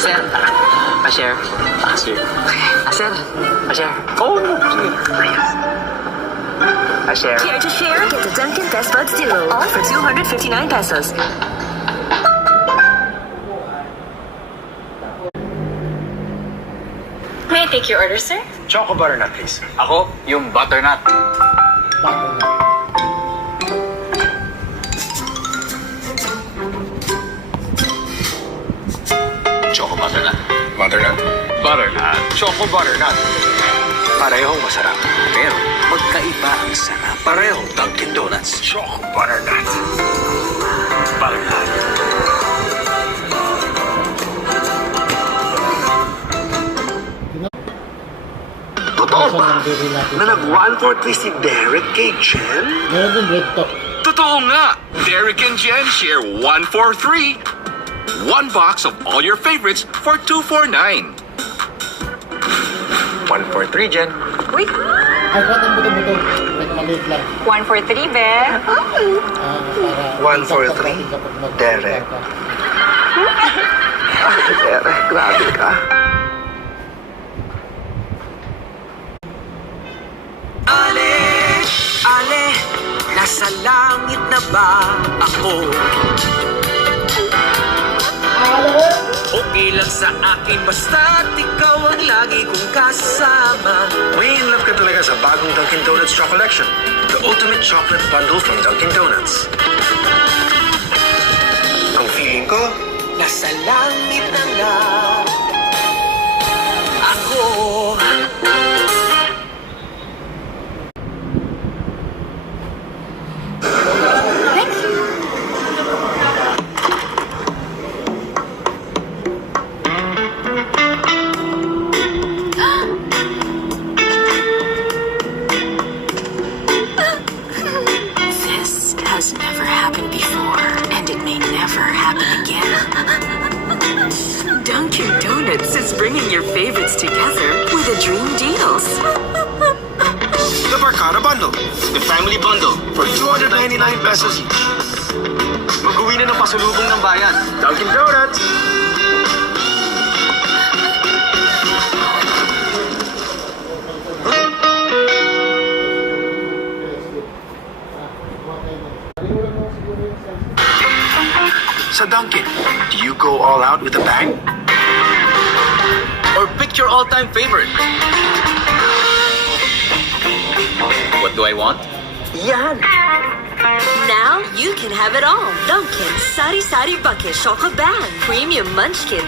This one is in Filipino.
Sir, pa-share. Sige. Sir, pa-share. Oh, sige. Pa-share. Care to share? Get the Dunkin' Best Buds Duo, all for 259 pesos. May I take your order, sir? Choco butternut, please. Ako, yung butternut. Choco butternut. Butternut? Butternut. Choco butternut. Parehong masarap. Pero magkaiba ang sarap. Parehong Dunkin' Donuts. Choco butternut. Butternut. Totoo ba na nag-143 si Derek kay Jen? Meron din red top. Totoo nga! Derek and Jen share 143. One box of all your favorites for 249. 143, Jen. Uy, Ay, ba't ang buto-buto? Like maliit lang. 143, be. Para 143, Derek. Derek, grabe ka. Ale, nasa langit na ba ako? Okay lang sa akin, basta't ikaw ang lagi kong kasama. May in love ka talaga sa bagong Dunkin' Donuts Chocolation. The ultimate chocolate bundle from Dunkin' Donuts. Ang feeling ko, Nasa langit na nga ako. This has never happened before, and it may never happen again. Dunkin' Donuts is bringing your favorites together with a dream deals. the Barkada Bundle. The Family Bundle for 299 pesos each. Mag-uwi na ng pasalubong ng bayan. Dunkin' Donuts! Sa Dunkin', do you go all out with a bang? Or pick your all-time favorite. What do I want? Yan! Now you can have it all. Dunkin' Sari Sari Bucket Choco Bang Premium Munchkin.